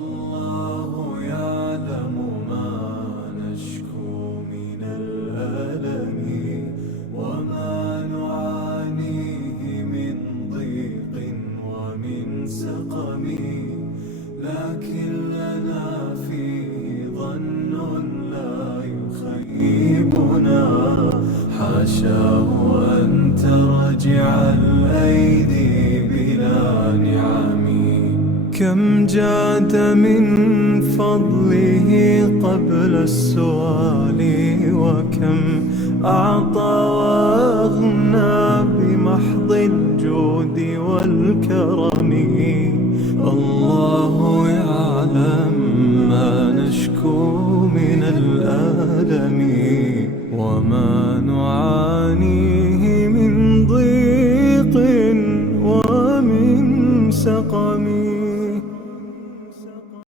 الله يعلم ما نشكو من الألم وما نعانيه من ضيق ومن سقم، لكن لنا فيه ظن لا يخيبنا، حاشاه أن ترجع الأيدي بلا نعم. كم جاد من فضله قبل السؤال، وكم أعطى وأغنى بمحض الجود والكرم.